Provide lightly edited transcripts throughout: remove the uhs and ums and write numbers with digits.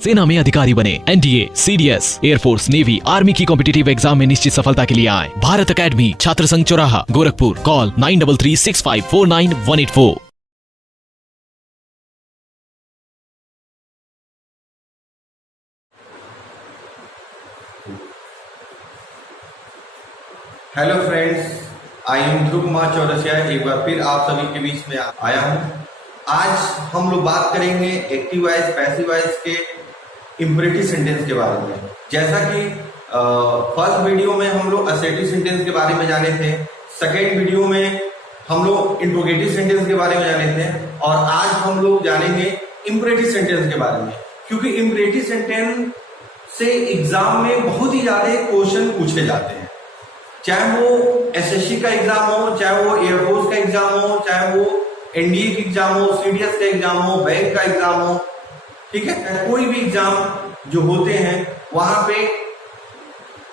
सेना में अधिकारी बने, NDA, CDS, air force, navy, army की कॉम्पिटिटिव एग्जाम में निश्चित सफलता के लिए आए Bharat academy, Chhatra Sangh Chauraha, Gorakhpur. Call 9336549184। Hello friends, I am Dhruv Kumar Chaurasia. एक बार फिर आप सभी के बीच में आया हूँ। आज हम लोग बात करेंगे एक्टिव वॉइस, पैसिव वॉइस के इंपरेटिव सेंटेंस के बारे में। जैसा कि फर्स्ट वीडियो में हम लोग असर्टिव सेंटेंस के बारे में जाने थे, सेकेंड वीडियो में हम लोग इंट्रोगेटिव सेंटेंस के बारे में जाने थे, और आज हम लोग जानेंगे इंपरेटिव सेंटेंस के बारे में। क्योंकि इंपरेटिव सेंटेंस से एग्जाम में बहुत ही ज्यादा क्वेश्चन पूछे जाते हैं, चाहे वो एसएससी का एग्जाम हो, चाहे वो एयरफोर्स का एग्जाम हो, चाहे वो एनडीए का एग्जाम हो, सीडीएस का एग्जाम हो, बैंक का एग्जाम हो, ठीक है। कोई भी एग्जाम जो होते हैं वहां पे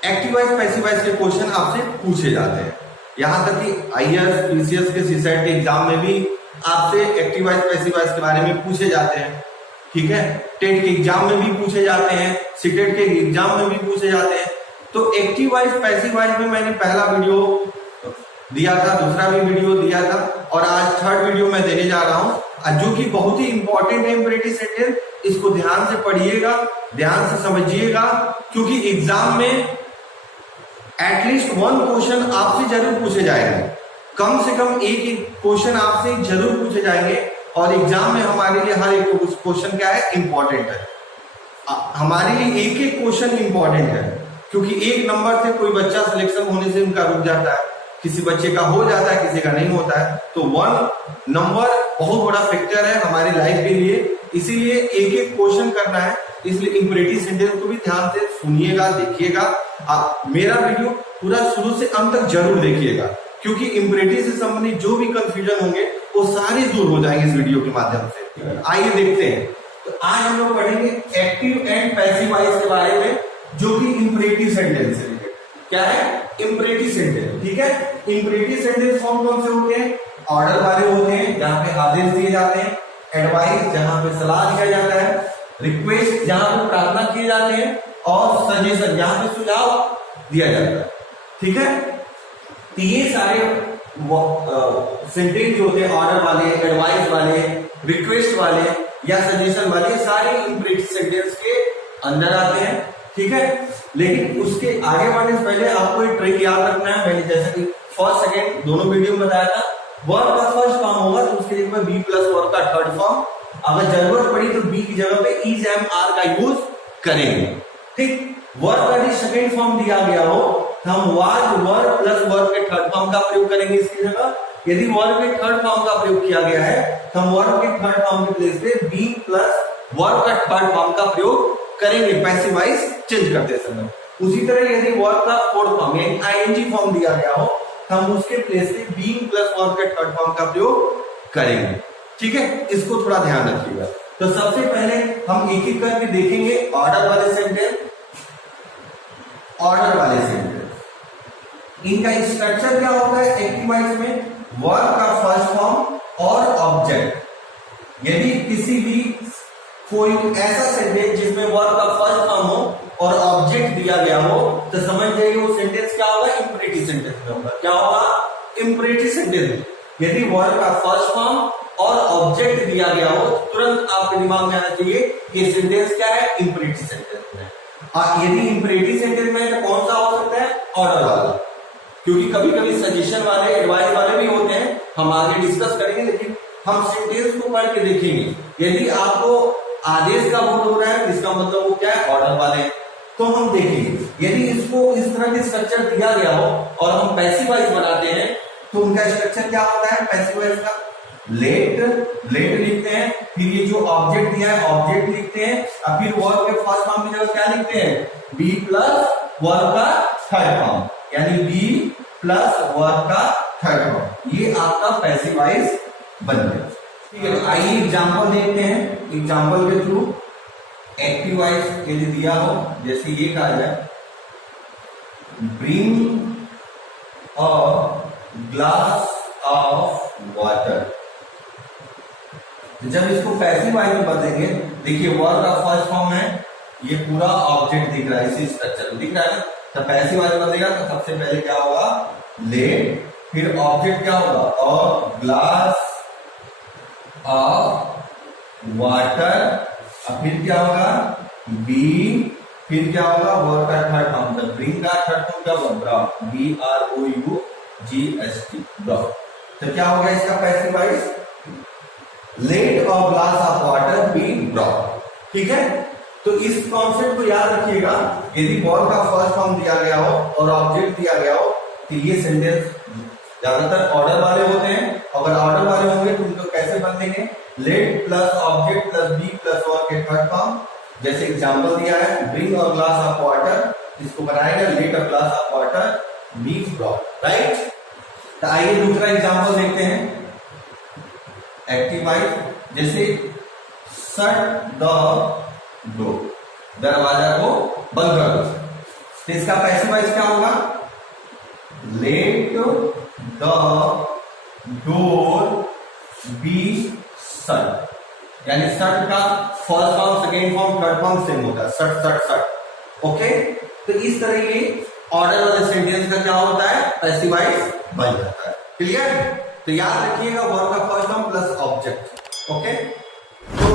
एक्टिव वॉइस, पैसिव वॉइस के क्वेश्चन आपसे पूछे जाते हैं। यहां तक कि आईएएस, पीसीएस के सीसेट के एग्जाम में भी आपसे एक्टिव वॉइस, पैसिव वॉइस के बारे में पूछे जाते हैं, ठीक है। टेट के एग्जाम में भी पूछे जाते हैं, सीटेट के एग्जाम में भी पूछे जाते हैं। तो एक्टिव वॉइस, पैसिव वॉइस में मैंने पहला वीडियो दिया था, दूसरा भी वीडियो दिया था, और आज थर्ड वीडियो मैं देने जा रहा हूं, जो कि बहुत ही इंपॉर्टेंट है इंपरेटिव सेंटेंस। इसको ध्यान से पढ़िएगा, ध्यान से समझिएगा, क्योंकि एग्जाम में एटलीस्ट वन क्वेश्चन आपसे जरूर पूछे जाएंगे, कम से कम एक क्वेश्चन आपसे जरूर पूछे जाएंगे। और एग्जाम में हमारे लिए हर एक क्वेश्चन क्या है, इंपॉर्टेंट है। हमारे लिए एक एक क्वेश्चन इंपॉर्टेंट है, क्योंकि एक नंबर से कोई बच्चा सिलेक्शन होने से उनका रुक जाता है, किसी बच्चे का हो जाता है, किसी का नहीं होता है। तो वन नंबर बहुत बड़ा फैक्टर है हमारी लाइफ के लिए, इसीलिए एक एक क्वेश्चन करना है। इसलिए इंपरेटिव सेंटेंस को भी ध्यान से सुनिएगा, देखिएगा। मेरा वीडियो पूरा शुरू से अंत तक जरूर देखिएगा, क्योंकि इंपरेटिव से संबंधित जो भी कंफ्यूजन होंगे वो सारे दूर हो जाएंगे इस वीडियो के माध्यम से। आइए देखते हैं। तो आज हम लोग पढ़ेंगे एक्टिव एंड पैसिव वॉइस के बारे में, जो कि इंपरेटिव सेंटेंस है। क्या है? इंपरेटिव सेंटेंस, ठीक है। इंपरेटिव सेंटेंस कौन कौन से होते हैं? ऑर्डर वाले होते हैं, जहां पे आदेश दिए जाते हैं, एडवाइस जहां पे सलाह दिया जाता है, रिक्वेस्ट जहां पे प्रार्थना किए जाते हैं, और सजेशन जहां पे सुझाव दिया जाता है, ठीक है। तो ये सारे सेंटेंस जो होते हैं, ऑर्डर वाले, एडवाइस वाले, रिक्वेस्ट वाले या सजेशन वाले, सारे इंपरेटिव सेंटेंस के अंदर आते हैं, ठीक है। लेकिन उसके आगे बढ़ने से पहले आपको एक ट्रिक याद रखना है। मैंने जैसा कि फर्स्ट सेकेंड दोनों वीडियो में बताया था, वर्ब का फर्स्ट फॉर्म होगा तो उसके लिए बी प्लस वर्ब का थर्ड फॉर्म, अगर जरूरत पड़ी तो बी की जगह पे इज, एम, आर का यूज करेंगे, ठीक। वर्ब का यदि सेकेंड फॉर्म दिया गया हो तो हम वाज, वर्ब प्लस वर्ब के थर्ड फॉर्म का प्रयोग करेंगे इसकी जगह। यदि वर्ब के थर्ड फॉर्म का प्रयोग किया गया है तो हम वर्ब के थर्ड फॉर्म के प्लेस पे बी प्लस वर्ब का थर्ड फॉर्म का प्रयोग करेंगे पैसिव वॉइस चेंज करते समय। उसी तरह यदि वर्ब का फोर्थ फॉर्म यानी आईएनजी फॉर्म दिया गया हो तो हम उसके प्लेस पे बीइंग प्लस वर्ब के थर्ड फॉर्म का प्रयोग करेंगे, ठीक है। इसको थोड़ा ध्यान रखिएगा। तो सबसे पहले हम एक एक करके देखेंगे ऑर्डर वाले सेंटेंस। ऑर्डर वाले सेंटेंस, इनका स्ट्रक्चर क्या होता है एक्टिव वॉइस में? वर्ब का फर्स्ट फॉर्म और ऑब्जेक्ट। यदि किसी भी कोई ऐसा सेंटेंस जिसमें वर्ब का फर्स्ट फॉर्म हो और ऑब्जेक्ट दिया गया हो तो समझ जाइए वो सेंटेंस क्या होगा, इंपरेटिव सेंटेंस में होगा। क्या होगा? Imperative sentence. यदि वर्ब का फर्स्ट फॉर्म और ऑब्जेक्ट दिया गया हो तो तुरंत आपके दिमाग में आना चाहिए कि सेंटेंस क्या है, इंपरेटिव सेंटेंस में। यदि इंपरेटिव सेंटेंस में तो कौन सा हो सकता है? ऑर्डर वाला, क्योंकि कभी कभी सजेशन वाले, एडवाइस वाले भी होते हैं, हम आगे डिस्कस करेंगे। लेकिन हम सेंटेंस को पढ़ के देखेंगे। यदि आपको आदेश का बोध हो रहा है इसका मतलब वो क्या है, ऑर्डर वाले। तो हम देखेंगे यदि इसको इस तरह के स्ट्रक्चर दिया गया हो और हम पैसिव वॉइस बनाते हैं तो उनका स्ट्रक्चर क्या होता है पैसिव वॉइस का? लेट लिखते हैं, फिर ये जो ऑब्जेक्ट दिया है ऑब्जेक्ट लिखते हैं, और फिर वर्ब के फर्स्ट फॉर्म की जगह क्या लिखते हैं? बी प्लस वर्ब का थर्ड फॉर्म, यानी बी प्लस वर्ब का थर्ड फॉर्म। ये आपका पैसिव वॉइस बन गया, ठीक है। आइए एग्जाम्पल देखते हैं। एग्जाम्पल के थ्रू एक्टिव वॉइस यदि दिया हो, जैसे ये कहा जाए, bring a glass of water. जब इसको पैसिव वॉइस में बदलेंगे, देखिए वर्ब का फर्स्ट फॉर्म है, ये पूरा ऑब्जेक्ट दिख रहा है इसी स्ट्रक्चर में, दिख रहा है ना। तो पैसिव वॉइस बदलेगा तो सबसे पहले क्या होगा, लेट, फिर ऑब्जेक्ट क्या होगा, और ग्लास ऑफ वाटर, और फिर क्या होगा, बी, फिर क्या होगा, वर्ब का थर्ड फॉर्म, ब्रिंग का थर्ड फॉर्म क्या होगा, ब्रॉट, BROUGHT, ब्रॉट। तो क्या हो गया इसका पैसिव वॉइस, लेट और glass of water be brought. ठीक है, तो इस कॉन्सेप्ट को याद रखिएगा। यदि वर्ब का फर्स्ट फॉर्म दिया गया हो और ऑब्जेक्ट दिया गया हो तो ये सेंटेंस ज्यादातर ऑर्डर वाले होते हैं। अगर ऑर्डर वाले होंगे तो उनको कैसे बदलेंगे, let plus object plus be plus verb के थर्ड फॉर्म। जैसे एग्जांपल दिया है, ब्रिंग और ग्लास ऑफ वाटर, इसको बनाएगा लेट और glass of water be brought, right. तो आइए दूसरा एग्जांपल देखते हैं, एक्टिव वॉइस, जैसे शट द डोर, दरवाजा को बंद कर दो। तो इसका पैसिव वॉइस क्या होगा, let the door be shut, यानी शट का first form, second form, third form same होता है, शट शट शट। ओके, तो इस तरह ये ऑर्डर वाले सेंटेंस का क्या होता है, पैसिव वॉइस बन जाता है। क्लियर, तो याद रखिएगा वर्ब का first form plus object. Okay, तो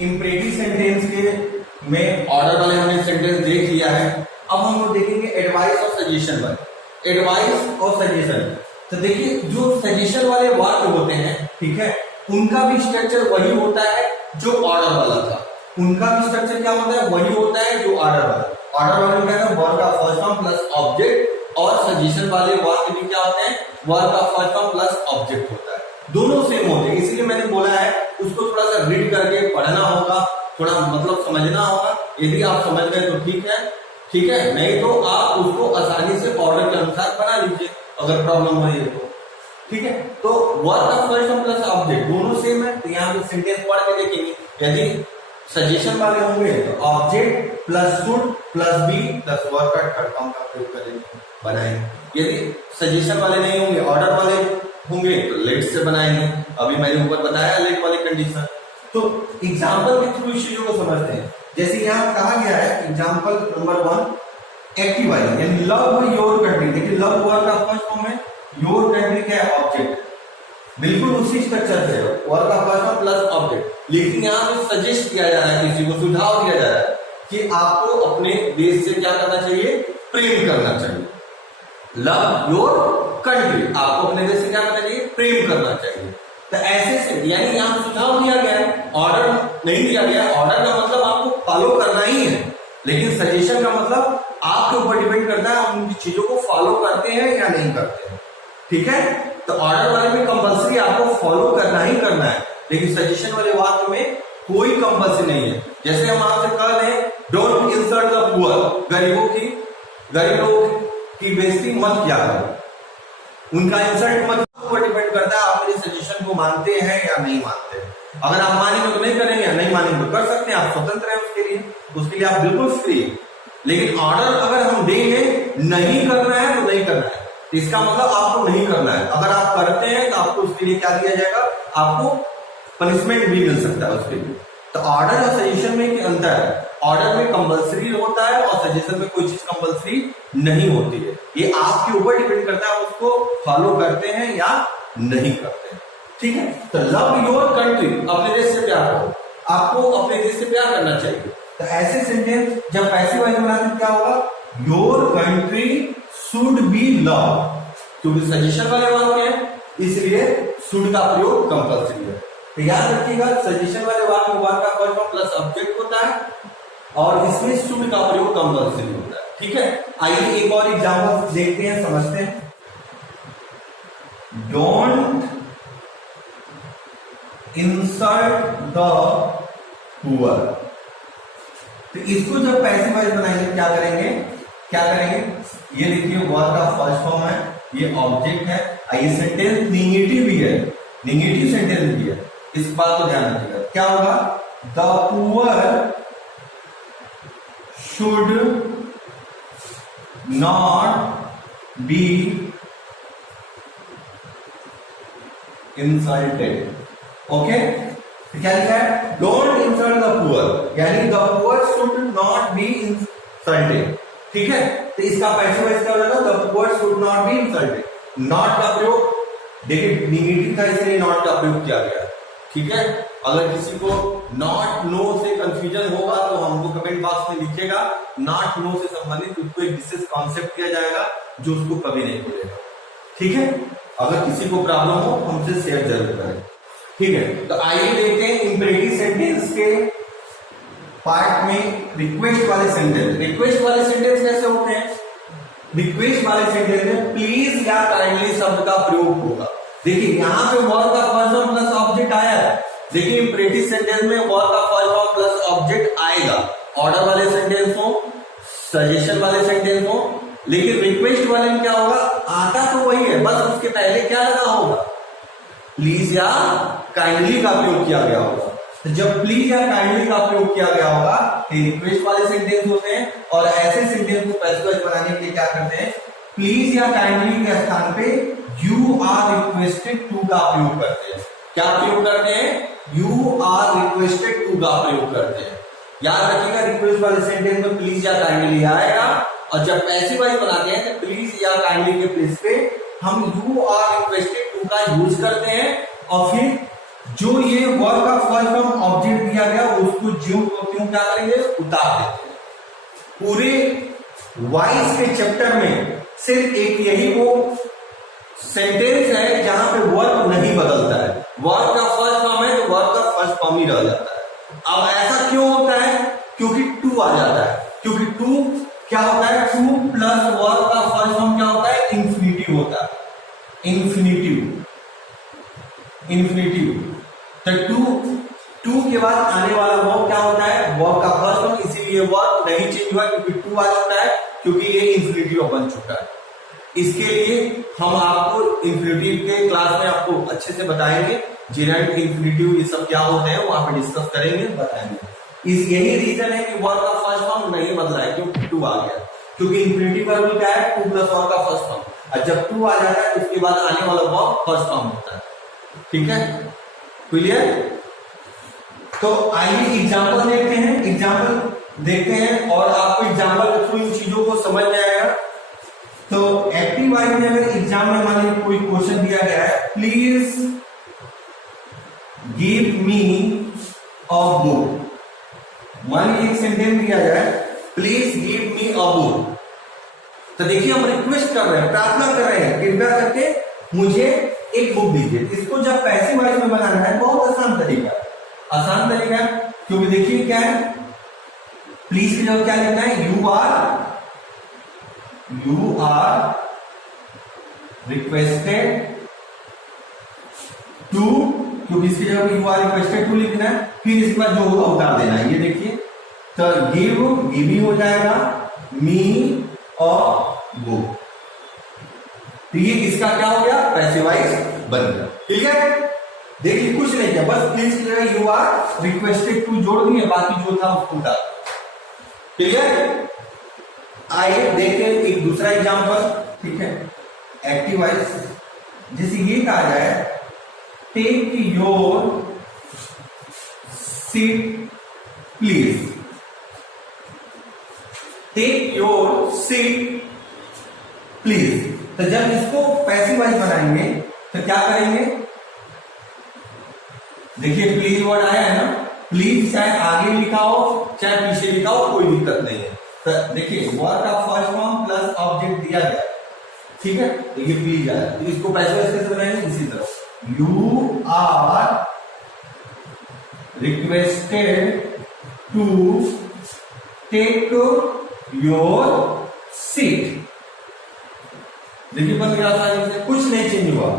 इंपरेटिव सेंटेंस के में ऑर्डर वाले हमने सेंटेंस देख लिया है। अब हम लोग देखेंगे एडवाइस और सजेशन वाले, एडवाइस और सजेशन। तो देखिए जो सजेशन वाले वाक्य होते हैं, ठीक है, उनका भी स्ट्रक्चर वही होता है जो ऑर्डर वाला था, उनका भी स्ट्रक्चर क्या होता है, वही होता है जो ऑर्डर वाला। ऑर्डर वाले में क्या था, वर्ब का फर्स्ट फॉर्म प्लस ऑब्जेक्ट, और सजेशन वाले वाक्य भी क्या होते हैं, वर्ब का फर्स्ट फॉर्म प्लस ऑब्जेक्ट होता है, दोनों सेम होते हैं। इसीलिए मैंने बोला है उसको थोड़ा सा रीड करके पढ़ना होगा, थोड़ा मतलब समझना होगा। यदि आप समझ गए तो ठीक है, ठीक है, नहीं तो आप उसको आसानी से ऑर्डर के अनुसार बना लीजिए अगर प्रॉब्लम हो रही है तो। ठीक है, तो वर्ब का फर्स्ट फॉर्म प्लस ऑब्जेक्ट दोनों सेम है। तो यहाँ पे सेंटेंस पढ़ के देखेंगे, यदि सजेशन वाले होंगे तो object plus should plus be plus verb का थर्ड फॉर्म का प्रयोग करेंगे, बनाएंगे। यदि सजेशन वाले नहीं होंगे, ऑर्डर वाले होंगे तो लेट से बनाएंगे। अभी मैंने ऊपर बताया लेट वाली कंडीशन। तो एग्जाम्पल के थ्रू इस चीजों को समझते हैं। जैसे यहाँ कहा गया है एग्जाम्पल नंबर 1, एक्टिव वाली, यानी लव योर कंट्री। देखिए लव वर्ब का फर्स्ट फॉर्म है, योर कंट्री क्या है, ऑब्जेक्ट, बिल्कुल उसी स्ट्रक्चर से वर्ब का फर्स्ट फॉर्म प्लस ऑब्जेक्ट। लेकिन यहाँ पे सजेस्ट किया जा रहा है, किसी को सुझाव दिया जा रहा है कि आपको अपने देश से क्या करना चाहिए, प्रेम करना चाहिए। लव योर कंट्री, आपको अपने देश से क्या करना चाहिए, प्रेम करना चाहिए। तो ऐसे से यानी यहाँ सुझाव दिया गया है, ऑर्डर नहीं दिया गया। ऑर्डर का मतलब आपको फॉलो करना ही है, लेकिन सजेशन का मतलब आपके ऊपर डिपेंड करता है आप उनकी चीजों को फॉलो करते हैं या नहीं करते हैं। ठीक है, तो ऑर्डर वाले में कंपल्सरी आपको फॉलो करना ही करना है, लेकिन सजेशन वाले वाक्य में कोई कंपल्सरी नहीं है। जैसे हम आपसे कह दें डोंट इंसल्ट द पुअर, गरीब लोगों की बेइज्जती मत किया करो, उनका इंसल्ट मत, ऊपर डिपेंड करता है आप मेरी सजेशन को मानते हैं या नहीं मानते हैं। अगर आप मानेंगे तो नहीं करेंगे, नहीं मानेंगे तो कर सकते हैं, आप स्वतंत्र हैं उसके लिए आप बिल्कुल फ्री है। लेकिन ऑर्डर अगर हम देंगे नहीं करना है तो नहीं करना है, तो इसका मतलब आपको नहीं करना है। अगर आप करते हैं तो आपको उसके लिए क्या दिया जाएगा, आपको पनिशमेंट भी मिल सकता है उसके लिए। तो ऑर्डर और सजेशन में एक अंतर है, ऑर्डर में कंपल्सरी होता है और सजेशन में कोई चीज कंपल्सरी नहीं होती है। ये आपके ऊपर डिपेंड करता है उसको फॉलो करते हैं या नहीं करते हैं। ठीक है, तो लव योर कंट्री, अपने देश से प्यार करो, आपको अपने देश से प्यार करना चाहिए। तो ऐसे सेंटेंस जब पैसिव वॉइस बनाते हैं क्या होगा, your country should be love, क्योंकि सजेशन वाले वाक्य है इसलिए शुड का प्रयोग कंपल्सरी है। तो याद रखिएगा सजेशन वाले वाक्य में वर्ब का फर्स्ट फॉर्म प्लस ऑब्जेक्ट होता है और इसमें शुड का प्रयोग कंपल्सरी होता है। ठीक है, आइए एक और एग्जांपल देखते हैं, समझते हैं। डोंट इंसल्ट द पुअर, तो इसको जब पैसिव वॉइस बनाएंगे क्या करेंगे, ये देखिए वर्ब का फर्स्ट फॉर्म है, ये ऑब्जेक्ट है, ये सेंटेंस निगेटिव भी है, निगेटिव सेंटेंस भी है, इस बात को ध्यान रखिएगा। क्या होगा, the poor should not be insulted. Okay, तो क्या लिखा है, डोंट इंसल्ट द पुअर, यानी the poor should not be insulted. ठीक है, तो इसका पैसिव वॉइस क्या हो जाएगा, the poor should not be insulted. Not का प्रयोग देखिए निगेटिव था इसलिए नॉट का प्रयोग किया गया। ठीक है, अगर किसी को नॉट नो से कंफ्यूजन होगा तो हमको कमेंट बॉक्स में लिखिएगा, नॉट नो से संबंधित उसको एक विशेष कॉन्सेप्ट किया जाएगा जो उसको कभी नहीं भूलेगा। ठीक है, अगर किसी को प्रॉब्लम हो हमसे शेयर जरूर करें। ठीक है, तो आइए देखते हैं इंपेरेटिव सेंटेंस के पार्ट में रिक्वेस्ट वाले सेंटेंस। रिक्वेस्ट वाले सेंटेंस कैसे होते हैं, रिक्वेस्ट वाले सेंटेंस में प्लीज या काइंडली शब्द का प्रयोग होगा। देखिए यहां पे वर्ब का फर्स्ट फॉर्म प्लस ऑब्जेक्ट आया है। देखिए इंपेरेटिव सेंटेंस में वर्ब का फर्स्ट फॉर्म प्लस ऑब्जेक्ट आएगा, ऑर्डर वाले सेंटेंस हो, सजेशन वाले सेंटेंस हो। लेकिन रिक्वेस्ट वाले में क्या होगा, आता तो वही है, बस उसके पहले क्या लगा होगा, प्लीज या काइंडली का प्रयोग किया गया होगा। तो जब प्लीज या काइंडली का प्रयोग किया गया होगा तो रिक्वेस्ट वाले सेंटेंस होते हैं। और ऐसे सेंटेंस को पैसिव वॉइस बनाने के लिए क्या करते हैं, प्लीज या काइंडली के स्थान पे यू आर रिक्वेस्टेड टू का प्रयोग करते हैं। क्या प्रयोग करते हैं, यू आर रिक्वेस्टेड टू का प्रयोग करते हैं। याद रखिएगा रिक्वेस्ट वाले सेंटेंस में प्लीज या काइंडली आएगा, और जब पैसिव वॉइस बनाते हैं तो प्लीज या काइंडली के प्लेस पे हम यू आर रिक्वेस्टेड टू का यूज करते हैं। और फिर जो ये वर्ब का फर्स्ट फॉर्म ऑब्जेक्ट दिया गया उसको ज्यों को त्यों क्या करेंगे, उतार देते हैं। पूरे वॉइस के चैप्टर में सिर्फ एक यही वो सेंटेंस है जहां पे वर्ब नहीं बदलता है। वर्ब का फर्स्ट फॉर्म है तो वर्ब का फर्स्ट फॉर्म ही रह जाता है। अब ऐसा क्यों होता है, क्योंकि टू आ जाता है। क्योंकि टू क्या होता है, टू प्लस वर्ब का फर्स्ट फॉर्म क्या होता है, इंफिनिटिव होता है। Infinitive, infinitive. तो टू के बाद आने वाला वर्ब क्या होता है, वर्ब का फर्स्ट फॉर्म, इसीलिए वर्ब नहीं चेंज हुआ क्योंकि टू आ चुका है, क्योंकि ये इंफिनिटिव बन चुका है। इसके लिए हम आपको इंफिनिटिव के क्लास में आपको अच्छे से बताएंगे, जेरेंट इंफिनिटिव ये सब क्या होते हैं वहां पे डिस्कस करेंगे, बताएंगे। यही रीजन है कि वर्ब का फर्स्ट फॉर्म नहीं बदला है क्योंकि टू आ गया। क्योंकि इंफिनिटिव का रूल क्या है, टू प्लस वर्ब का फर्स्ट फॉर्म, और जब टू आ जाता है उसके बाद आने वाला वर्ब फर्स्ट फॉर्म होता है। ठीक है, क्लियर। तो आइए एग्जाम्पल देखते हैं, एग्जाम्पल देखते हैं और आपको एग्जाम्पल के थ्रू इन चीजों को समझ में आएगा। तो एक्टिव वॉइस में अगर एग्जाम में मान लीजिए कोई क्वेश्चन दिया गया है, please give me a book, मान लीजिए एक सेंटेंस दिया जाए, please give me a book. तो देखिए हम रिक्वेस्ट कर रहे हैं, प्रार्थना कर रहे हैं, कृपया करके मुझे एक बुक दीजिए। इसको जब पैसिव वॉइस में बनाना है बहुत आसान तरीका है, आसान तरीका है। क्योंकि देखिए क्या है, प्लीज की जगह क्या लिखना है, यू आर रिक्वेस्टेड टू, क्योंकि इसकी जगह यू आर रिक्वेस्टेड टू लिखना है, फिर इसके बाद जो होगा उतार देना है। ये देखिए, तो गिव हो जाएगा, मी और बुक। तो ये इसका क्या हो गया, पैसिव वॉइस बन गया। ठीक है, देखिए कुछ नहीं किया, बस प्लीज की जगह यू आर रिक्वेस्टेड टू जोड़ दिए, बाकी जो था उसको उतार। ठीक है, आइए देखते हैं एक दूसरा एग्जांपल। ठीक है, एक्टिव वॉइस जैसे ये कहा जाए, take your seat please, take your seat please. तो जब इसको पैसिव वॉइस बनाएंगे तो क्या करेंगे, देखिए प्लीज वर्ड आया है ना, प्लीज चाहे आगे लिखा हो चाहे पीछे लिखा हो कोई दिक्कत नहीं है। तो देखिए वर्ड का फर्स्ट फॉर्म प्लस ऑब्जेक्ट दिया गया, ठीक है, देखिए प्लीज आया, तो इसको पैसिव वॉइस कैसे बनाएंगे, इसी तरह, you are requested to take your seat. देखिए बन गया आसानी से, कुछ नहीं चेंज हुआ,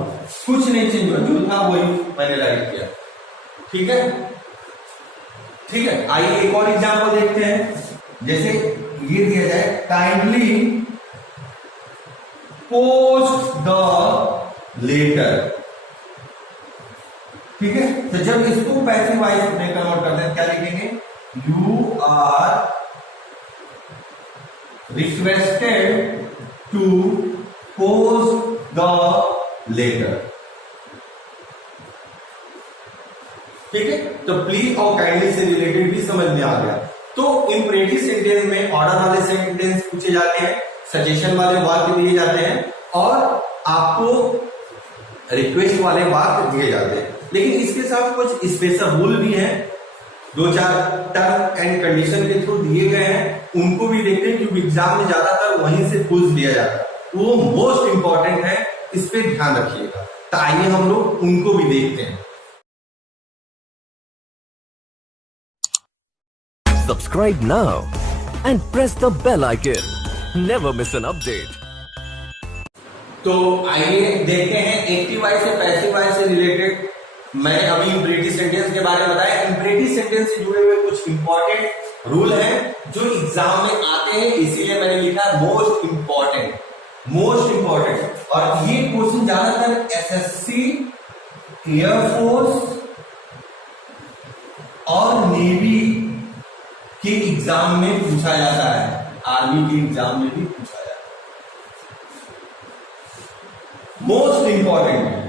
कुछ नहीं चेंज हुआ, जो था वही मैंने राइट किया। ठीक है, ठीक है, आइए एक और एग्जांपल देखते हैं। जैसे ये दिया जाए, काइंडली पोस्ट द लेटर। ठीक है, तो जब इसको पैसिव वॉइस में कन्वर्ट करते हैं क्या लिखेंगे, you are requested to post the letter. ठीक है, तो प्लीज और काइंडली से रिलेटेड भी समझ में आ गया। तो इंपरेटिव सेंटेंस में ऑर्डर वाले सेंटेंस पूछे जाते हैं, सजेशन वाले वाक्य दिए जाते हैं और आपको रिक्वेस्ट वाले वाक्य दिए जाते हैं। लेकिन इसके साथ कुछ स्पेशल रूल भी हैं, 2-4 टर्म एंड कंडीशन के थ्रू दिए गए हैं, उनको भी देखते हैं क्योंकि एग्जाम में ज्यादातर वहीं से पूछ लिया जाता है, वो मोस्ट इंपॉर्टेंट है, इस पे ध्यान रखिएगा। तो आइए हम लोग उनको भी देखते हैं। Subscribe now and press the bell icon. Never miss an update. तो आइए देखते हैं एक्टिव वॉइस से पैसिव वॉइस से रिलेटेड। मैंने अभी इंपरेटिव सेंटेंस के बारे में बताया। इंपरेटिव सेंटेंस से जुड़े हुए कुछ इंपॉर्टेंट रूल हैं जो एग्जाम में आते हैं, इसीलिए मैंने लिखा मोस्ट इंपॉर्टेंट, मोस्ट इंपॉर्टेंट। और ये क्वेश्चन ज्यादातर एसएससी, एयरफोर्स और नेवी के एग्जाम में पूछा जाता है, आर्मी के एग्जाम में भी पूछा जाता है। मोस्ट इंपॉर्टेंट है,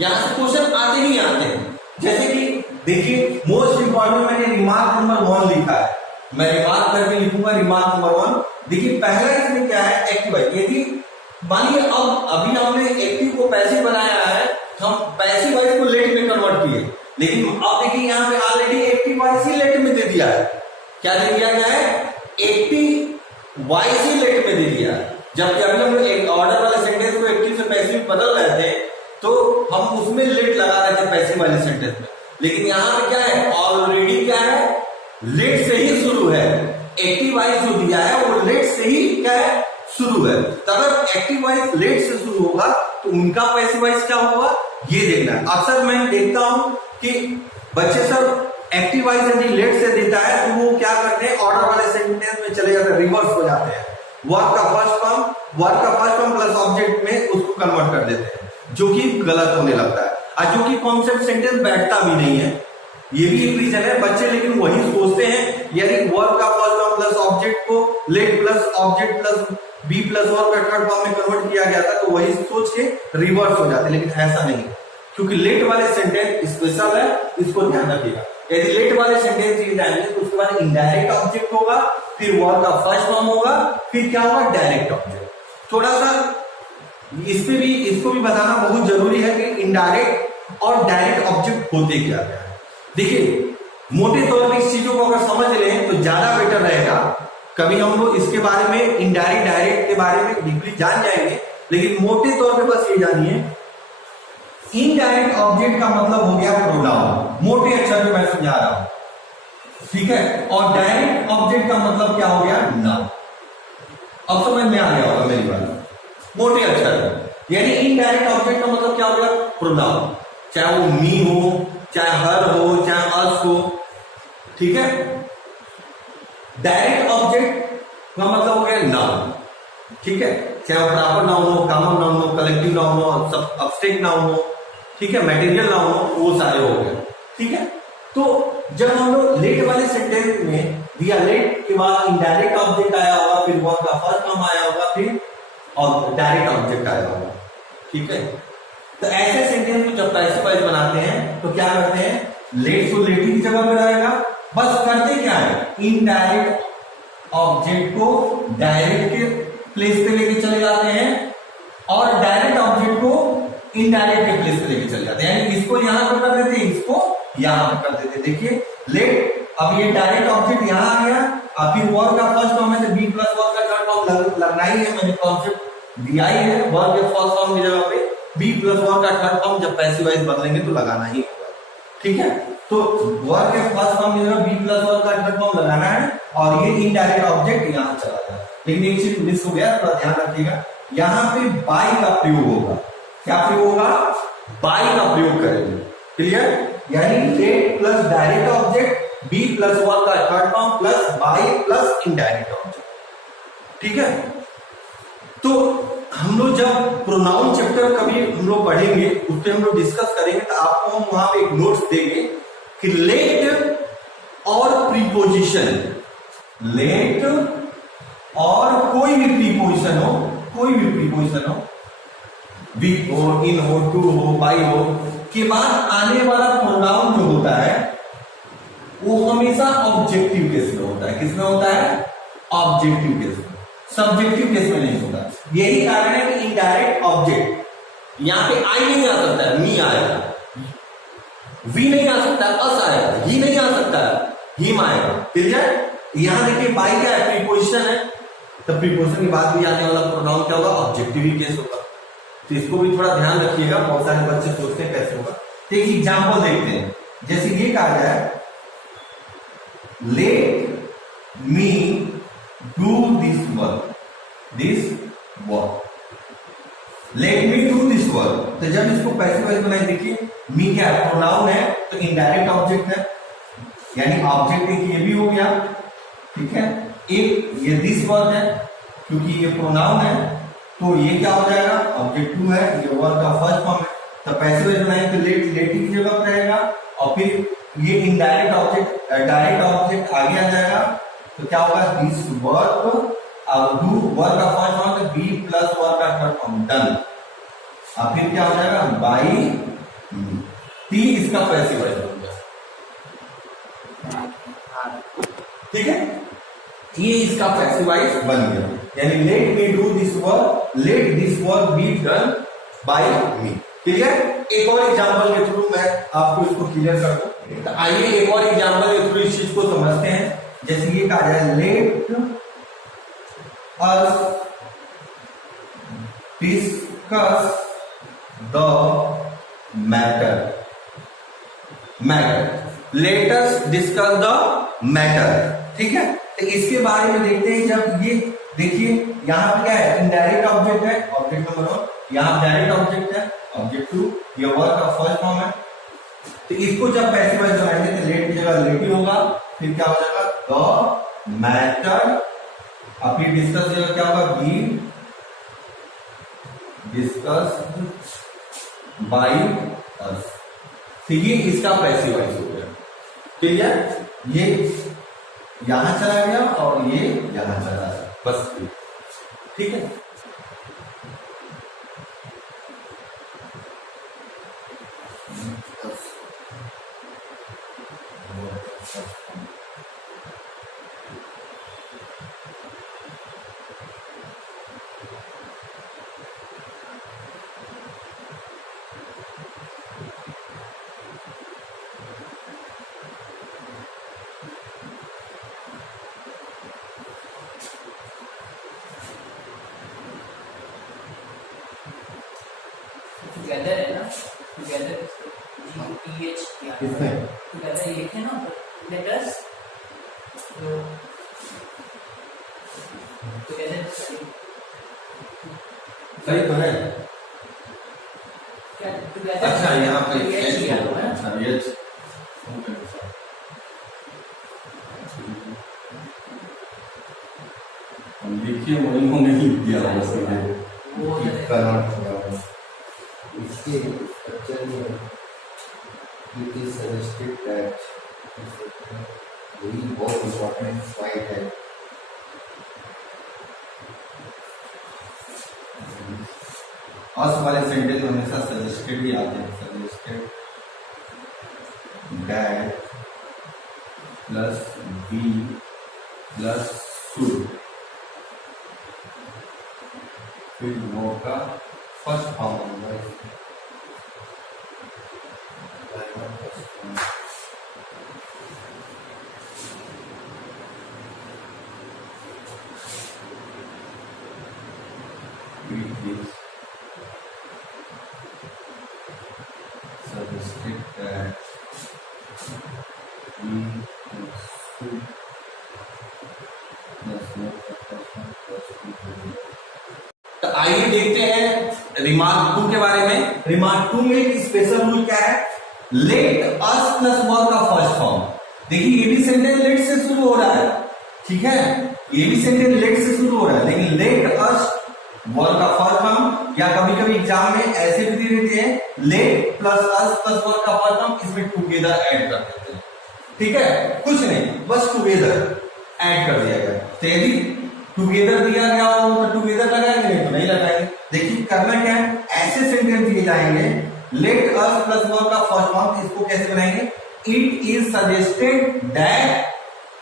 यहां से क्वेश्चन आते ही आते हैं। जैसे कि देखिए मोस्ट इंपॉर्टेंट मैंने रिमार्क नंबर 1 लिखा है, मैं रिमार्क करके लिखूंगा रिमार्क नंबर 1। देखिए पहला इसमें क्या है, एक्टिव वॉइस। यदि मानिए अब अभी हमने एक्टिव को पैसिव बनाया है, हम पैसिव वॉइस को लेट में कन्वर्ट किए, लेकिन अब देखिए यहाँ पे ऑलरेडी एक्टिव वॉइस ही लेट में दे दिया है। क्या दे दिया गया है, एक्टिव वॉइस ही लेट में दे दिया है। जबकि अभी हम एक ऑर्डर वाले सेंटेंस को एक्टिव से पैसिव बदल रहे थे तो हम उसमें लेट लगा रहे थे पैसिव वाले सेंटेंस में, लेकिन यहाँ पे क्या है, ऑलरेडी क्या है, लेट से ही शुरू है। एक्टिव वॉइस जो दिया है वो लेट से ही क्या है, शुरू है। तो अगर एक्टिव वॉइस लेट से शुरू होगा तो उनका पैसिव वॉइस क्या होगा, ये देखना है। अक्सर मैं देखता हूं कि बच्चे सब एक्टिव वॉइस यदि लेट से देता है तो वो क्या करते हैं, ऑर्डर वाले सेंटेंस में चले जाते हैं, रिवर्स हो जाते हैं। वर्ब का फर्स्ट फॉर्म प्लस ऑब्जेक्ट में उसको कन्वर्ट कर देते हैं, जो कि गलत होने लगता है और जो कि कॉन्सेप्ट सेंटेंस बैठता भी नहीं है। ये भी एक रीजन है, बच्चे लेकिन वही सोचते हैं यदि वर्ब का फर्स्ट फॉर्म प्लस ऑब्जेक्ट को let plus object plus be plus verb का थर्ड फॉर्म में कन्वर्ट किया गया था तो वही सोच के रिवर्स हो जाते हैं, लेकिन ऐसा नहीं, क्योंकि लेट वाले सेंटेंस स्पेशल है, इसको ध्यान रखिएगा। यदि लेट वाले सेंटेंस ये जानेंगे तो उसके बाद इनडायरेक्ट ऑब्जेक्ट होगा, फिर वर्ब का फर्स्ट फॉर्म होगा, फिर क्या होगा, डायरेक्ट ऑब्जेक्ट। थोड़ा सा इसको भी बताना बहुत जरूरी है कि इनडायरेक्ट और डायरेक्ट ऑब्जेक्ट होते क्या है। देखिए मोटे तौर पर इस चीजों को अगर समझ लें तो ज्यादा बेटर रहेगा। कभी हम लोग इसके बारे में इनडायरेक्ट डायरेक्ट के बारे में डीपली जान जाएंगे, लेकिन मोटे तौर पे बस ये जानिए, इनडायरेक्ट ऑब्जेक्ट का मतलब हो गया प्रोनाउन, मोटे अक्षर में मैं समझा रहा हूं, ठीक है। और डायरेक्ट ऑब्जेक्ट का मतलब क्या हो गया, नाउन। अब समझ में आ गया होगा मेरी बात, मोटे अक्षर। यानी इनडायरेक्ट ऑब्जेक्ट का मतलब क्या हो गया, प्रोनाउन, चाहे वो मी हो, चाहे हर हो, चाहे अस हो, ठीक है। डायरेक्ट ऑब्जेक्ट का मतलब हो गया नाउन, ठीक है, चाहे वो प्रॉपर नाउन हो, कॉमन नाउन हो, कलेक्टिव नाउन हो, सब अब्स्ट्रैक्ट नाउन हो, ठीक है, मटेरियल नाउन हो, वो सारे हो गए, ठीक है। तो जब हम लोग लेट वाले सेंटेंस में दिया, लेट के बाद इनडायरेक्ट ऑब्जेक्ट आया होगा, फिर वर्ब का फर्स्ट फॉर्म आया होगा, फिर और डायरेक्ट ऑब्जेक्ट आया होगा, ठीक है। तो ऐसे सेंटेंस को जब पैसिव वॉइस बनाते हैं तो क्या करते हैं, लेट को लेट की जगह पे रहेगा, बस करते क्या है, इनडायरेक्ट ऑब्जेक्ट को डायरेक्ट के प्लेस पे लेके चले जाते हैं और डायरेक्ट ऑब्जेक्ट को इनडायरेक्ट के प्लेस पे लेके चले जाते हैं। यानी इसको यहां पर कर देते हैं, इसको यहां पर कर देते हैं। देखिए लेट, अब ये डायरेक्ट ऑब्जेक्ट यहां आ गया, अब फिर वर्ब का फर्स्ट फॉर्म है तो बी प्लस वर्ब का थर्ड फॉर्म लगना ही है, मैंने कॉन्सेप्ट दिया ही है। वर्ब के फर्स्ट फॉर्म की जगह पे बी प्लस वर्ब का थर्ड फॉर्म जब पैसिव वॉइस बदलेंगे तो लगाना ही होगा, ठीक है। तो वर्ब के फर्स्ट फॉर्म की जगह बी प्लस वर्ब का थर्ड फॉर्म लगाना है और ये इनडायरेक्ट ऑब्जेक्ट यहां चला जाए। लेकिन एक चीज मिस हो गया, थोड़ा ध्यान रखिएगा, यहाँ पे बाई का प्रयोग होगा। क्या प्रयोग होगा, बाई का प्रयोग करेंगे, क्लियर। यानी let plus direct object, be plus verb का third form plus by plus indirect object, ठीक है। तो हम लोग जब प्रोनाउन चैप्टर कभी हम लोग पढ़ेंगे उस पर हम लोग डिस्कस करेंगे तो आपको हम वहां पे एक नोट्स देंगे कि लेट और प्रीपोजिशन, लेट और कोई भी प्रीपोजिशन हो, कोई भी प्रीपोजिशन हो, विथ हो, इन हो, टू हो, बाई हो, के बाद आने वाला प्रोनाउन जो होता है वो हमेशा ऑब्जेक्टिव केस में होता है। किसमें होता है? ऑब्जेक्टिव केस में, सब्जेक्टिव केस में नहीं होता। यही कारण है कि इनडायरेक्ट ऑब्जेक्ट यहां पे आई नहीं आ सकता है, मी आएगा, वी नहीं आ सकता, अस आएगा, ही नहीं आ सकता, हिम आएगा। क्लियर? यहां देखिए बाई क्या है? प्रीपोजिशन है, तो प्रीपोजिशन के बाद भी आने वाला प्रोनाउन क्या होगा? ऑब्जेक्टिव ही केस होगा। तो इसको भी थोड़ा ध्यान रखिएगा, बहुत सारे बच्चे सोचते हैं कैसे होगा। तो एक एग्जाम्पल देखते हैं, जैसे ये कहा जाए late me do this work, late me do this work. तो जब इसको पैसिव वॉइस बनाए, देखिए मी क्या है? प्रोनाउन है, तो इनडायरेक्ट ऑब्जेक्ट है, यानी ऑब्जेक्ट एक ये भी हो गया, ठीक है। एक ये दिस वर्क है, क्योंकि ये प्रोनाउन है, तो ये क्या हो जाएगा? ऑब्जेक्ट टू है, ये वर्क का फर्स्ट फॉर्म है। तो पैसिव वॉइस बनाए तो लेट की जगह पर रहेगा, और फिर ये इनडायरेक्ट ऑब्जेक्ट डायरेक्ट ऑब्जेक्ट आगे आ जाएगा, तो क्या होगा? दिस वर्क, और डू वर्क का फर्स्ट फॉर्म है, बी प्लस वर्क का थर्ड फॉर्म, डन। और फिर क्या हो जाएगा? बाई टी, इसका पैसिव वॉइस हो गया, ठीक है। ये इसका पैसिव वॉइस बन गया, यानी let me do this work, let this work be done by me. ठीक है। एक और एग्जांपल के थ्रू मैं आपको इसको क्लियर कर दूं। तो आइए एक और एग्जांपल के थ्रू इस चीज को समझते हैं। जैसे ये कहा जाए let us discuss the matter, let us discuss the matter. ठीक है। तो इसके बारे में देखते हैं। जब ये देखिए यहां पे क्या है, इनडायरेक्ट ऑब्जेक्ट है, ऑब्जेक्ट नंबर 1, यहां डायरेक्ट ऑब्जेक्ट है, ऑब्जेक्ट 2, ये वर्क का फर्स्ट फॉर्म है। तो इसको जब पैसिव वॉइस बनाएंगे तो लेट की जगह लेट ही होगा, फिर क्या हो जाएगा द मैटर, और फिर डिस्कस की जगह क्या होगा बी डिस्कस्ड बाय अस। तो ये इसका पैसिव वॉइस हो गया। ठीक है। ये यहां चला गया और ये यहां चला गया, बस। ठीक है। टुगेदर है ना, टुगेदर GTH किसमें टुगेदर लिखे ना, लेट अस टुगेदर सही तो है। क्या टुगेदर? अच्छा यहाँ पे TH किया हुआ है। अच्छा ये हम लिखिए वही होंगे लिख दिया वो इसके स्ट्रक्चर में it is suggested that यही बहुत इम्पोर्टेंट पॉइंट है। अस वाले सेंटेंस हमेशा सजेस्टेड ही आते हैं। Suggested that plus be plus should, फिर वो का फर्स्ट फॉर्म होगा। तो आइए देखते हैं रिमार्क 2 के बारे में। रिमार्क 2 में एक स्पेशल रूल क्या है, लेट अस प्लस वर्क का फर्स्ट फॉर्म। देखिए ये भी सेंटेंस लेट से शुरू हो रहा है, ठीक है, ये भी सेंटेंस लेट से शुरू हो रहा है, लेकिन लेट अस वर्क का फर्स्ट फॉर्म, या कभी कभी एग्जाम में ऐसे भी दे देते हैं लेट प्लस अस प्लस वर्क का फर्स्ट फॉर्म, इसमें टुगेदर ऐड कर देते हैं। ठीक है, कुछ नहीं, बस टुगेदर ऐड कर दिया गया। तो यदि टुगेदर दिया गया हो तो टुगेदर लगाएंगे, नहीं तो नहीं लगाएंगे। देखिए करना क्या है, ऐसे सेंटेंस दिए जाएंगे लेट अस प्लस वर्क कैसे बनाएंगे, इट इज सजेस्टेड दैट,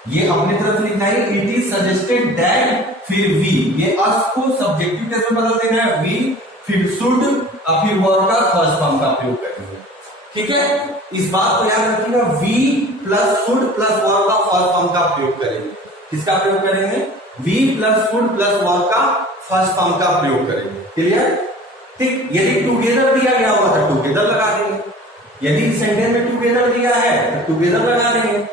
ये अपनी तरफ लिखना है, इट इज सजेस्टेड दैट, फिर वी, ये अस को सब्जेक्टिव कैसे बदल देना है, वी, फिर शुड और फिर वर्ब का फर्स्ट फॉर्म का प्रयोग करेंगे। ठीक है, इस बात को याद रखिएगा, we plus should plus verb का फर्स्ट फॉर्म का प्रयोग करेंगे। किसका प्रयोग करेंगे, we plus should plus verb का फर्स्ट फॉर्म का प्रयोग करेंगे। क्लियर? ठीक, यदि टुगेदर दिया गया होगा तो टुगेदर लगा देंगे, यदि सेंटेंस में टुगेदर दिया है तो टुगेदर लगा देंगे।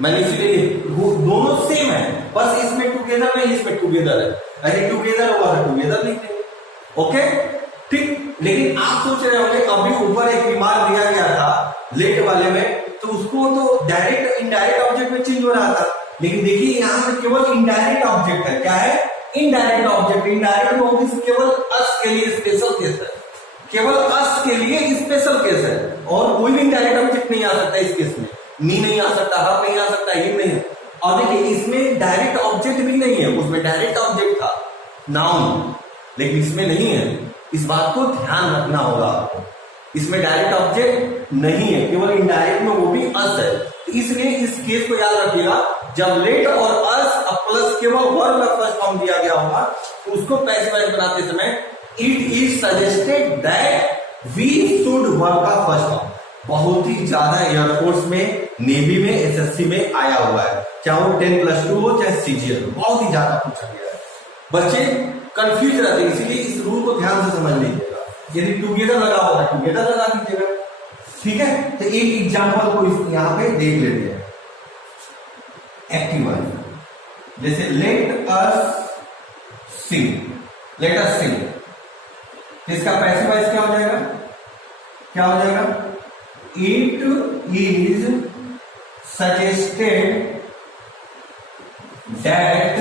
मैंने इसलिए दोनों सेम है, बस इसमें टुगेदर नहीं, इसमें टुगेदर है, अरे टुगेदर होगा तो टुगेदर लिख देंगे। ओके, ठीक। लेकिन आप सोच रहे होंगे अभी ऊपर एक रिमार्क दिया गया था लेट वाले में, तो उसको तो डायरेक्ट इनडायरेक्ट ऑब्जेक्ट में चेंज हो रहा था, लेकिन देखिए यहाँ पे केवल इनडायरेक्ट ऑब्जेक्ट है। क्या है, इनडायरेक्ट ऑब्जेक्ट। इनडायरेक्ट में केवल अस के लिए स्पेशल केस है, केवल अस के लिए स्पेशल केस है, और कोई भी इनडायरेक्ट ऑब्जेक्ट नहीं आ सकता इस केस में, मी नहीं आ सकता, हर नहीं आ सकता, हिम नहीं है। और देखिए इसमें डायरेक्ट ऑब्जेक्ट भी नहीं है, उसमें डायरेक्ट ऑब्जेक्ट था नाउन, लेकिन इसमें नहीं है। इस बात को ध्यान रखना होगा आपको, इसमें डायरेक्ट ऑब्जेक्ट नहीं है, केवल इनडायरेक्ट में वो भी अस है। तो इसलिए इस केस को याद रखिएगा, जब लेट और अस प्लस केवल वर्ब का फर्स्ट फॉर्म दिया गया होगा, उसको पैसिव वॉइस बनाते समय it is suggested that we should verb का फर्स्ट फॉर्म बहुत ही ज्यादा एयरफोर्स में, नेवी में, एसएससी में आया हुआ है, चाहे वो 10+2 हो चाहे सीजीएल हो, बहुत ही ज्यादा पूछा गया है। बच्चे कंफ्यूज रहते हैं, इसीलिए इस रूल को ध्यान से समझ लीजिएगा। यदि टुगेदर लगा होगा टुगेदर लगा दीजिएगा। ठीक है, तो एक एग्जांपल को यहां पे देख लेते हैं, एक्टिव वॉइस, जैसे लेट अस सिंग, लेट अस सिंग, इसका पैसिव वॉइस क्या हो जाएगा, क्या हो जाएगा, इट इज सजेस्टेड दैट,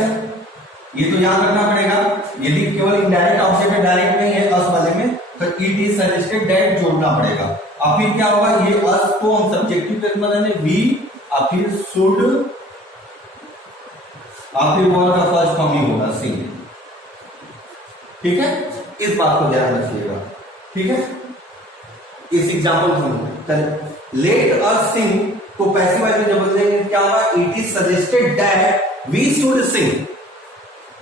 ये तो याद रखना पड़ेगा, यदि केवल इनडायरेक्ट ऑब्जेक्ट है, डायरेक्ट नहीं है अस वाले में, तो इट इज सजेस्टेड दैट जोड़ना पड़ेगा। और फिर क्या होगा, ये अस को हम सब्जेक्टिव केस में लेंगे, वी, और फिर शुड, और फिर वर्ब का फर्स्ट फॉर्म ही होगा सिंग। ठीक है, इस बात को ध्यान रखिएगा। ठीक है, इस एग्जाम्पल को लेट अस सिंग को पैसिव वॉइस में जब बदलेंगे क्या होगा, it is suggested that we should sing,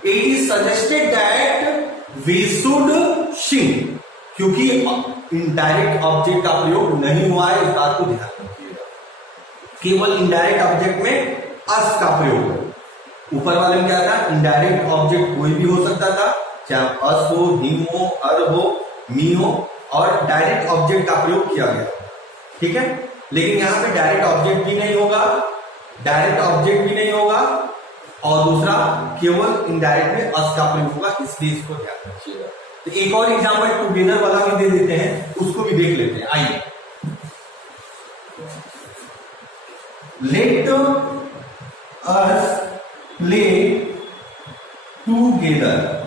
it is suggested that we should sing, क्योंकि इनडायरेक्ट ऑब्जेक्ट का प्रयोग नहीं हुआ है, इस बात को ध्यान रखिएगा। केवल इनडायरेक्ट ऑब्जेक्ट में अस का प्रयोग है। ऊपर वाले में क्या था, इनडायरेक्ट ऑब्जेक्ट कोई भी हो सकता था, चाहे अस हो, हिम हो, हर हो, मी हो, और डायरेक्ट ऑब्जेक्ट का प्रयोग किया गया। ठीक है, लेकिन यहां पे डायरेक्ट ऑब्जेक्ट भी नहीं होगा, डायरेक्ट ऑब्जेक्ट भी नहीं होगा, और दूसरा केवल इनडायरेक्ट में अस का प्रयोग होगा, इसलिए इसको ध्यान रखिएगा। तो एक और एग्जांपल टुगेदर वाला भी दे देते हैं, उसको भी देख लेते हैं। आइए, लेट अस प्ले टुगेदर।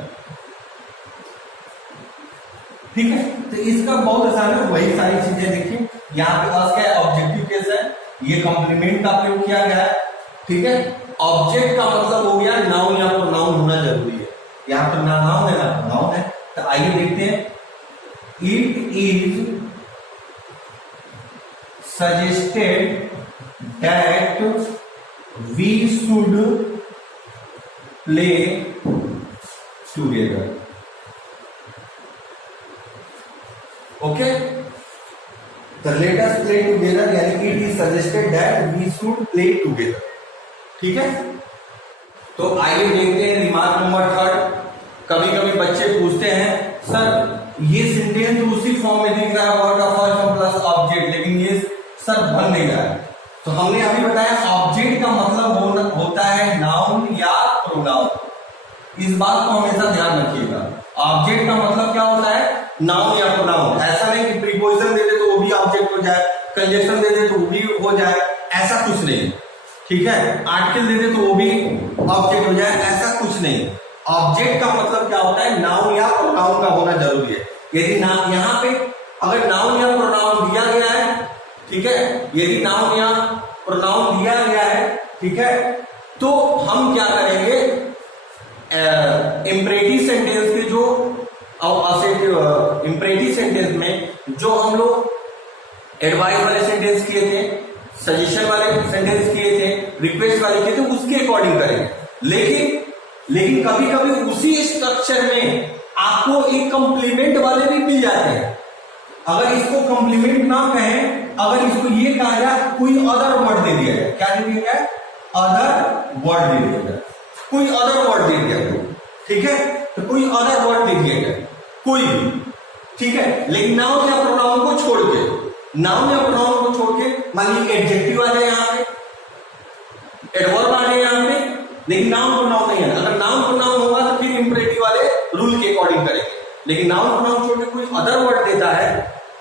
ठीक है, तो इसका बहुत आसान है, वही सारी चीजें देखिए। यहाँ पे अस क्या है, ऑब्जेक्टिव केस है, ये कॉम्प्लीमेंट का प्रयोग किया गया है। ठीक है, ऑब्जेक्ट का मतलब हो गया नाउन या प्रोनाउन होना जरूरी है, यहाँ पर ना नाउन है ना प्रोनाउन है। तो आइए देखते हैं, it is suggested that we should play together. Okay, तो लेट अस प्ले टुगेदर, यानी it is suggested that we should play together. ठीक है, तो आइए देखते हैं रिमार्क नंबर 3। कभी कभी बच्चे पूछते हैं, सर ये सेंटेंस उसी फॉर्म में दिख रहा है, वर्ब का फर्स्ट फॉर्म प्लस ऑब्जेक्ट, लेकिन ये सर बन नहीं रहा है। तो हमने अभी बताया ऑब्जेक्ट का मतलब होता है नाउन या प्रोनाउन, इस बात को हमेशा ध्यान रखिएगा। ऑब्जेक्ट का मतलब क्या होता है, नाउन या प्रोनाउन। ऐसा नहीं कि प्रीपोजिशन दे दे तो वो भी ऑब्जेक्ट हो जाए, कंजक्शन दे दे तो वो भी हो जाए, ऐसा कुछ नहीं। ठीक है, आर्टिकल दे दे तो वो भी ऑब्जेक्ट हो जाए, ऐसा कुछ नहीं। ऑब्जेक्ट का मतलब क्या होता है, नाउन या प्रोनाउन का होना जरूरी है। यदि यहाँ पे अगर नाउन या प्रोनाउन दिया गया है, ठीक है, यदि नाउन या प्रोनाउन दिया गया है, ठीक है, तो हम क्या करेंगे, इंपरेटिव सेंटेंस के जो इंपरेटिव सेंटेंस में जो हम लोग एडवाइस वाले सेंटेंस किए थे, सजेशन वाले सेंटेंस किए थे, रिक्वेस्ट वाले किए थे, उसके अकॉर्डिंग करेंगे। लेकिन कभी कभी उसी स्ट्रक्चर में आपको एक कंप्लीमेंट वाले भी मिल जाते हैं। अगर इसको कंप्लीमेंट ना कहें, अगर इसको ये कहा जाए कोई अदर वर्ड दे दिया जाए, क्या दे दिया जाए? अदर वर्ड दे दिया जाए, कोई अदर वर्ड दे दिया जाए, ठीक है, तो कोई अदर वर्ड दे दिया जाए, कोई भी, ठीक है। लेकिन नाउन या प्रोनाउन को छोड़ के, नाउन या प्रोनाउन को छोड़ के, मान लीजिए एडजेक्टिव आ जाए यहाँ पे, एडवर्ब आ जाए यहाँ पे, लेकिन नाउन प्रोनाउन नहीं है। अगर नाउन प्रोनाउन होगा तो फिर इंपरेटिव वाले रूल के अकॉर्डिंग करेंगे। लेकिन नाउन प्रोनाउन छोड़ के कोई अदर वर्ड देता है,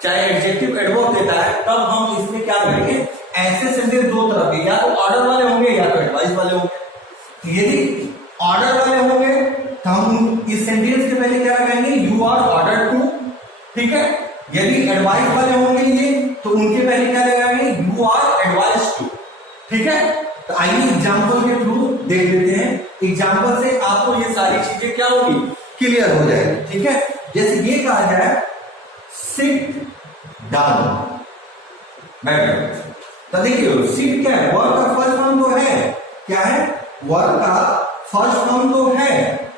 चाहे एडजेक्टिव एडवर्ब देता है, तब हम इसमें क्या करेंगे? ऐसे सेंटेंस दो तरह के, या तो ऑर्डर वाले होंगे या तो एडवाइस वाले होंगे। यदि ऑर्डर वाले होंगे तो हम इस सेंटेंस के पहले क्या लगाएंगे? यू आर ऑर्डर टू, ठीक है। यदि एडवाइस वाले होंगे ये, तो उनके पहले क्या लगाएंगे? यू आर एडवाइस टू, ठीक है। तो आइए एग्जाम्पल के थ्रू देख लेते हैं। एग्जाम्पल से आपको ये सारी चीजें क्या होगी? क्लियर हो जाएगी, ठीक है। जैसे ये कहा जाए सिट डाउन, बैठ, तो देखिए सिट क्या है? वर्ब का फर्स्ट फॉर्म तो है, क्या है? वर्ब का फर्स्ट फॉर्म तो है,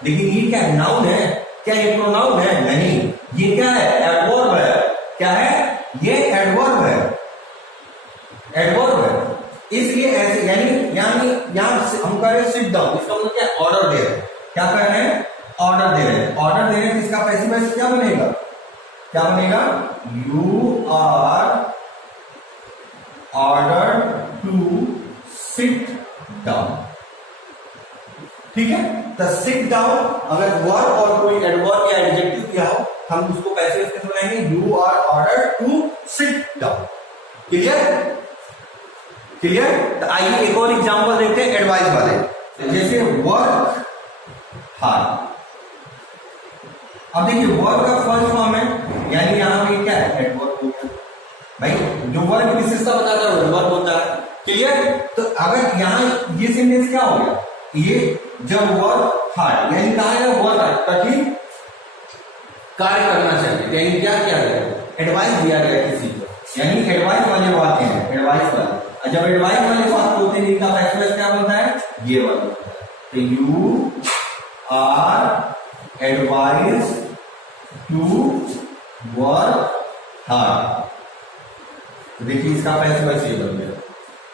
लेकिन ये क्या है? नाउन है। क्या ये प्रोनाउन है? नहीं, ये क्या है? एडवर्ब है। क्या है? ये एडवर्ब है, एडवर्ब है। इसलिए ऐसे यानी यहां हम कह रहे हैं सिट डाउन, इसका मतलब क्या? ऑर्डर दे रहे हैं। क्या कह रहे हैं? ऑर्डर दे रहे हैं। ऑर्डर दे रहे हैं, इसका पैसिव वॉइस क्या बनेगा? क्या बनेगा? You are order to sit down, ठीक है। तो सिट डाउन अगर वर्ब और कोई एडवर्ब या एडजेक्टिव दिया हो, हम उसको पैसिव वॉइस कैसे बनाएंगे? You are order to sit down. Clear? Clear? तो आइए एक और एग्जांपल देखते हैं एडवाइस वाले। जैसे वर्क हार्ड, अब देखिए वर्क का फर्स्ट फॉर्म है, यानी यहां पे क्या है? एडवर्ब हो गया भाई, जो वर्क की विशेषता बताता है एडवर्ब होता है। क्लियर? तो अगर यहां ये सेंटेंस क्या हो गया? ये जब वर्क हार्ड, यानी कहा है वर्क हार्ड, कठिन कार्य करना चाहिए, यानी क्या किया गया? एडवाइस दिया गया किसी को, यानी एडवाइस वाले बात है, एडवाइस वाले। जब एडवाइस वाले बात होते हैं, इनका पैसिव क्या बनता है? ये वाला बनता है। तो you are advise to work hard, तो देखिए इसका पैसिव ये बन गया।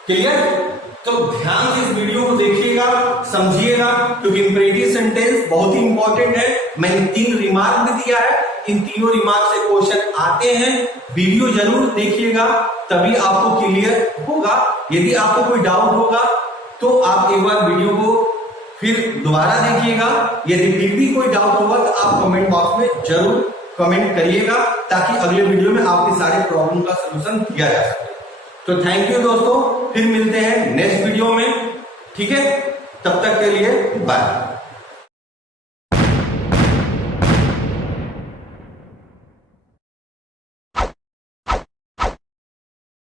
क्लियर? तो ध्यान से इस वीडियो को देखिएगा, समझिएगा, क्योंकि इंपरेटिव सेंटेंस बहुत ही इंपॉर्टेंट है। मैंने 3 रिमार्क भी दिया है, इन तीनों रिमार्क से क्वेश्चन आते हैं। वीडियो जरूर देखिएगा, तभी आपको क्लियर होगा। यदि आपको कोई डाउट होगा तो आप एक बार वीडियो को फिर दोबारा देखिएगा। यदि फिर भी कोई डाउट होगा तो आप कमेंट बॉक्स में जरूर कमेंट करिएगा, ताकि अगले वीडियो में आपके सारे प्रॉब्लम का सलूशन दिया जा सके। तो थैंक यू दोस्तों, फिर मिलते हैं नेक्स्ट वीडियो में, ठीक है। तब तक के लिए बाय।